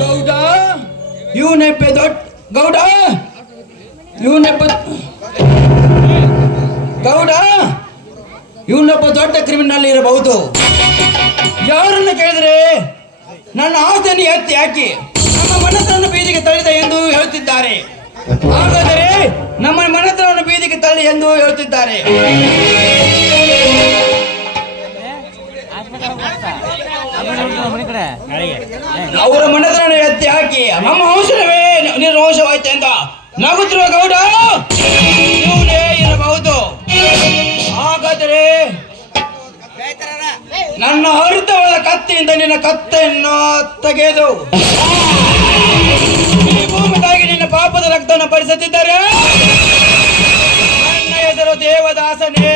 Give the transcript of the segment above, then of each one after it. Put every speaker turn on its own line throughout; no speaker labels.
ಗೌಡ ಇವನೆಪ್ಪ ದೊಡ್ಡ ಗೌಡ ಇವನೆಪ್ಪ ಗೌಡ ಇವನೊಬ್ಬ ದೊಡ್ಡ ಕ್ರಿಮಿನಲ್ ಇರಬಹುದು. ಯಾರನ್ನು ಕೇಳಿದ್ರೆ ನನ್ನ ಆಸ್ತಿಯನ್ನು ಎತ್ತಿ ಹಾಕಿ ನಮ್ಮ ಮನಸ್ಸನ್ನು ಬೀದಿಗೆ ತಳ್ಳಿದ ಎಂದು ಹೇಳುತ್ತಿದ್ದಾರೆ. ಹಾಗಾದರೆ ನಮ್ಮ ಮನಸ್ಸನ್ನು ಬೀದಿಗೆ ತಳ್ಳಿ ಎಂದು ಹೇಳುತ್ತಿದ್ದಾರೆ. ಅವರ ಮನಸ್ಸನ್ನು ಎತ್ತಿ ಹಾಕಿ, ನಮ್ಮ ಔಷಧವೇ ನಿರ್ವಂಶವಾಯ್ತು ಅಂತ ನಗುತ್ತಿರುವ ಗೌಡ, ಇವನೇ ಇರಬಹುದು. ಹಾಗಾದರೆ ನನ್ನ ಹರಿತವಾದ ಕತ್ತಿಯಿಂದ ನಿನ್ನ ಕತ್ತೆಯನ್ನು ತೆಗೆದು, ಈ ಭೂಮಿತಾಗಿ ನಿನ್ನ ಪಾಪದ ರಕ್ತವನ್ನು ಪರಿಸುತ್ತಿದ್ದಾರೆ ನನ್ನ ಹೆಸರು ದೇವದಾಸನೇ.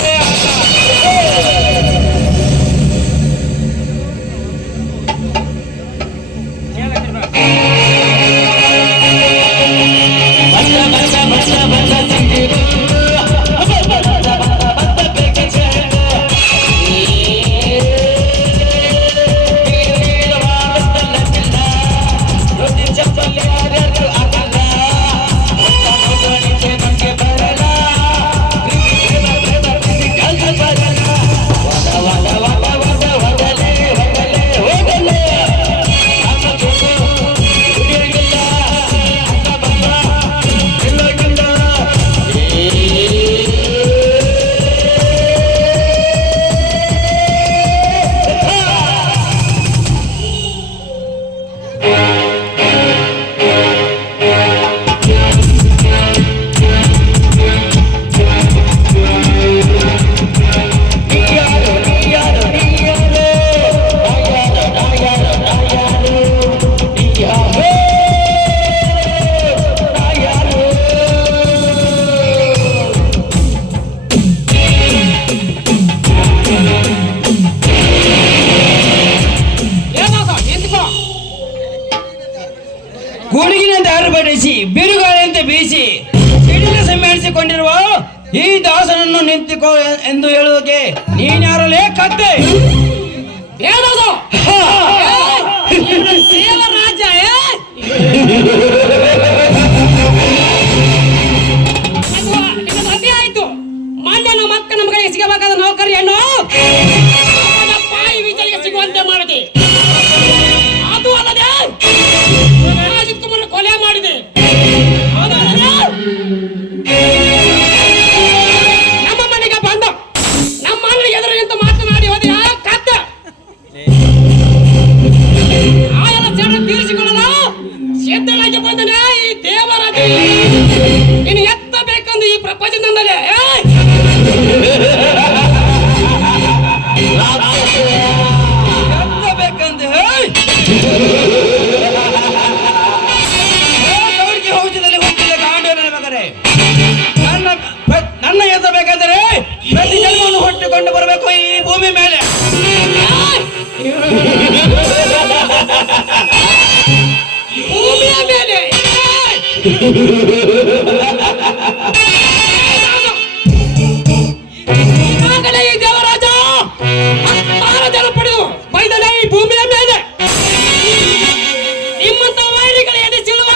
ಹರಬಡಿಸಿ ಬಿರುಗಾಳಿಯಂತೆ ಬೀಸಿ ಸಿಡಿಲು ಸಮ್ಮೇಳಿಸಿಕೊಂಡಿರುವ ಈ ದಾಸನನ್ನು ನಿಂತಿಕೋ ಎಂದು ಹೇಳುವುದಕ್ಕೆ ನೀನ್ಯಾರಲೇ ಕತ್ತೆ.
ಏನದು ದೇವರಾಜ ಜನ ಪಡೆದು ಬೈದನೆ ಈ ಭೂಮಿಯ ಮೇಲೆ. ನಿಮ್ಮಂತ ವೈರಿಗಳ ಎಡಿಸಿಳುವ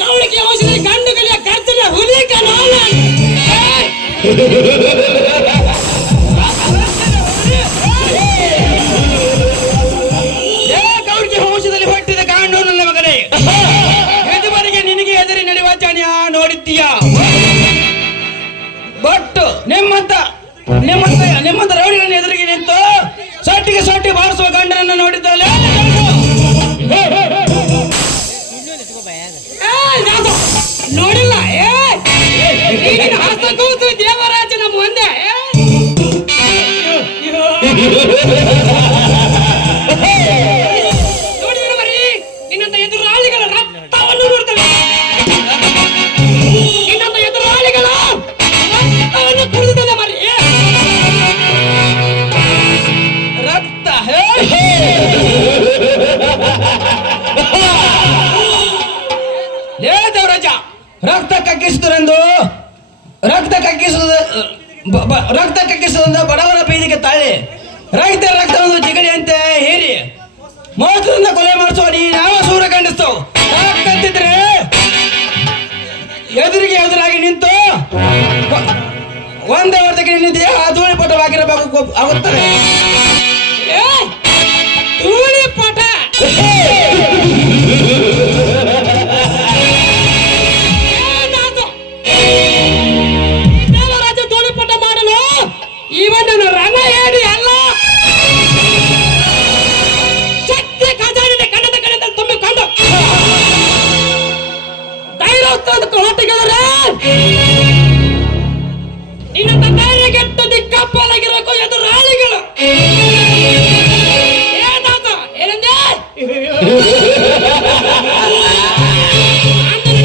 ಗೌಳಿಗೆ ಔಷಧಿ ಗಂಡುಗಲಿಯ ಗರ್ಜನ ಹುಲಿಕ ನಾಳ
ನಿಮ್ಮಂತ ನಿಮ್ಮಂತ ನಿಮ್ಮಂತ ರೌಡಿಗಳನ್ನು ಎದುರಿಗೆ ನಿಂತು ಸೊಟ್ಟಿಗೆ ಸೊಟ್ಟಿ ಬಾರಿಸುವ ಗಂಡನನ್ನು ನೋಡಿದ್ದಲ್ಲ
ನೋಡಿಲ್ಲ. ಏ ನಮ್ಮ ಹಸ್ತಕೂಸು ರಜ
ರಕ್ತ ಕಕ್ಕಿಸಿದರೆಂದು ರಕ್ತ ಕಕ್ಕಿಸುವ ರಕ್ತ ಕಕ್ಕಿಸುವುದರಿಂದ ಬಡವರ ಬೀದಿಗೆ ತಾಳಿ. ರೈತರ ಜಿಗಡಿ ಅಂತೆ ಹೇಳಿ ಮೋಸದಿಂದ ಕೊಲೆ ಮಾಡಿಸುವ ನೀ ಯಾವ ಸೂರ ಖಂಡಿಸ್ತವು ಎದುರಿಗೆ ಎದುರಾಗಿ ನಿಂತು ಒಂದೇ ವರ್ಷಕ್ಕೆ ಧೂಳಿ ದೇಹ ಧೂಳಿಪಟವಾಗಿರಬೇಕು ಆಗುತ್ತದೆ.
ಧೂಳಿಪಟ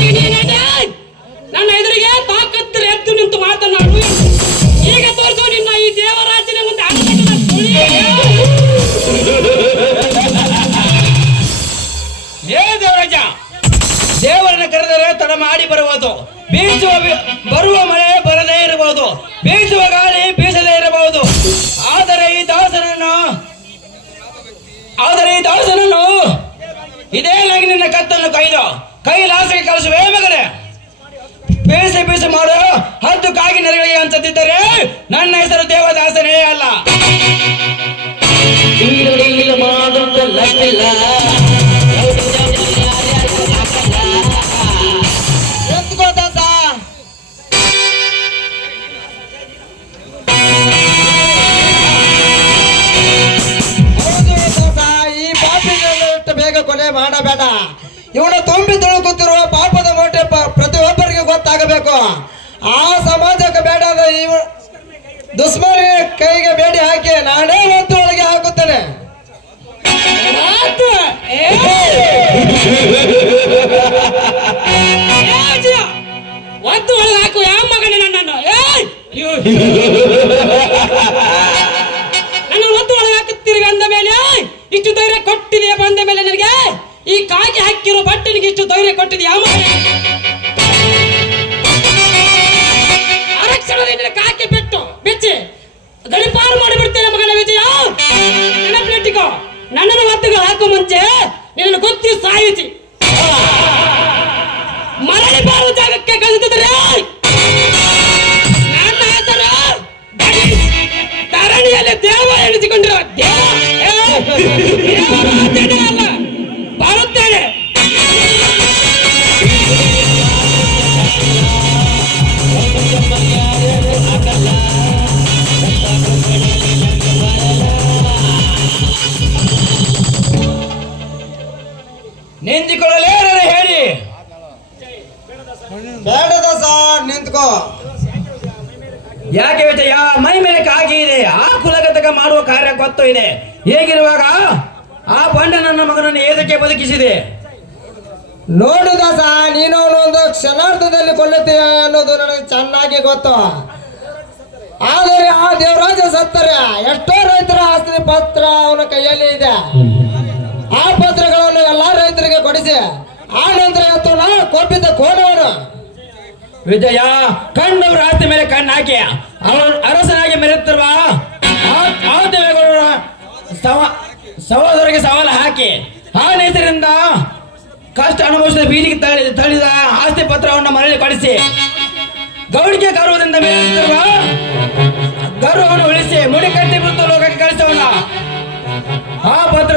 ನೀನೇನೆ? ಎದುರಿಗೆ ತಾಕತ್ತಿರ ಎದ್ದು ನಿಂತು ಮಾತನಾಡು ಈಗ ತೋರಿಸು ನಿನ್ನ ಈ ದೇವರಾಜನ ಮುಂದೆ.
ಏ ದೇವರಾಜ, ದೇವರನ್ನ ಕರೆದರೆ ತಡ ಮಾಡಿ ಬರುವುದು ಬೀಸುವ ಬರುವ ಮಳೆ ಬರದೇ ಇರಬಹುದು ಬೀಸುವ ಗಾಳಿ ಬೀಸದೇ ಇರಬಹುದು ಆದರೆ ಈ ದಾಸನನ್ನು ಆದರೆ ಈ ದಾಸನನ್ನು ಇದೇ ನನಗೆ ನಿನ್ನ ಕತ್ತನ್ನು ಕೈದು ಕೈಲಾಸಕ್ಕೆ ಕಳಿಸುವೆ ಮಗನೇ, ಬೇಸಿ ಬೇಸಿ ಮಾಡು. ಹತ್ತು ಕಾಗಿ ನೆರಳಿಗೆ ಅಂತದಿದ್ದರೆ ನನ್ನ ಹೆಸರು ದೇವದಾಸನೇ.
ಇಷ್ಟು ಕೊಲೆ ಮಾಡಬೇಡ. ಇವನು ತುಂಬಿ ತುಳುಕುತ್ತಿರುವ ಪಾಪದ ಮೋಟೆ ಪ್ರತಿಯೊಬ್ಬರಿಗೆ ಗೊತ್ತಾಗಬೇಕು. ಆ ಸಮಾಜಕ್ಕೆ ಬೇಡ ಇವ ದುಶ್ಮನಿ ಕೈಗೆ ಬೇಡಿ ಹಾಕಿ ನಾನೇ ಒಂದು ಒಳಗೆ ಹಾಕುತ್ತೇನೆ.
ಒದ್ದು ಒಳಗೆ ಹಾಕು ಯಾವ ಮಗನೇ ನನ್ನನ್ನು? ಇಷ್ಟು ಧೈರ್ಯ ಕೊಟ್ಟಿದೆ ಬಂದ ಮೇಲೆ ನನಗೆ? ಈ ಕಾಗೆ ಹಾಕಿರೋ ಬಟ್ಟೆ ನಿಮಗೆ ಇಷ್ಟು ಧೈರ್ಯ ಕೊಟ್ಟಿದೆ ಯಾವ ಮಗನೇ ಆರಕ್ಷಣದಲ್ಲಿ ನಿನ್ನ ಕಾಕಿ ಬಿಟ್ಟು ಬಿಚ್ಚಿ ಗಡಿಪಾರು ಮಾಡಿಬಿಡ್ತೇನೆ ಮಗನ ವಿಜಯ. ನೆನಪಿಟ್ಟಿಕೋ ನನ್ನನ್ನು ಒತ್ತಿಗೆ ಹಾಕೋ ಮುಂಚೆ ನಿನ್ನನ್ನು ಗೊತ್ತಿ ಸಾಯಿಸಿ. ಮರಳಿ ಬಾರುವ ಜಾಗಕ್ಕೆ ಕಲಿತಿದ್ರೆ? ನನ್ನ ಹೆಸರು ಧರಣಿ- ಧರಣಿಯಲ್ಲಿ ದೇವ ಎಣಿಸಿಕೊಂಡಿರೋ ದೇವ. ಅಲ್ಲ
ಹೇಳಿ.
ಬೇಡದ ಸಾರ್, ನಿಂತ್ಕೋ.
ಯಾಕೆ ವಿಜಯ ಮೈ ಮೇಲೆ ಕಾಗಿ ಇದೆ. ಆ ಕುಲಗತಕ ಮಾಡುವ ಕಾರ್ಯ ಗೊತ್ತು ಇದೆ. ಹೇಗಿರುವಾಗ ಆ ಬಂಡ ನನ್ನ ಮಗನನ್ನು ಏದಕ್ಕೆ ಬದುಕಿಸಿದೆ?
ನೋಡು ದಾಸ, ನೀನು ಒಂದು ಕ್ಷಣಾರ್ಧದಲ್ಲಿ ಕೊಲ್ಲುತ್ತೀಯ ಅನ್ನೋದು ನನಗೆ ಚೆನ್ನಾಗಿ ಗೊತ್ತು. ಆದರೆ ಆ ದೇವರಾಜ ಸತ್ತರೆ, ಎಷ್ಟೋ ರೈತರ ಆಸ್ತಿ ಪತ್ರ ಅವನ ಕೈಯಲ್ಲಿ ಇದೆ. ಆ ಪತ್ರಗಳನ್ನು ಎಲ್ಲಾ ರೈತರಿಗೆ ಕೊಡಿಸಿ, ಆ ನಂತರ ಎತ್ತು ನಾ ಕೊಪ್ಪಿದ್ದ ಕೋಣವನು
ವಿಜಯ ಕಣ್ಣವರ ಆಸ್ತಿ ಮೇಲೆ ಕಣ್ಣು ಹಾಕಿ ಅವನು ಅರಸನಾಗಿ ಮೆರೆಯುತ್ತಿರುವ ಆ ದೇವೇಗೌಡರ ಸವ ಸಹೋದರಿಗೆ ಸವಾಲು ಹಾಕಿ, ಆ ನೇತರಿಂದ ಕಷ್ಟ ಅನುಭವಿಸಿದ ಬೀದಿಗೆ ತಳಿದ ತಳಿದ ಆಸ್ತಿ ಪತ್ರವನ್ನು ಮನೆಯಲ್ಲಿ ಕಳಿಸಿ ಗೌಡಿಗೆ ಗೌರವದಿಂದ ಮೇಲಿರುವ ಗರ್ವವನ್ನು ಉಳಿಸಿ, ಮುಡಿಕಟ್ಟಿ ಮೃತ ಲೋಕಕ್ಕೆ ಕಳಿಸೋಣ. ಆ ಭದ್ರ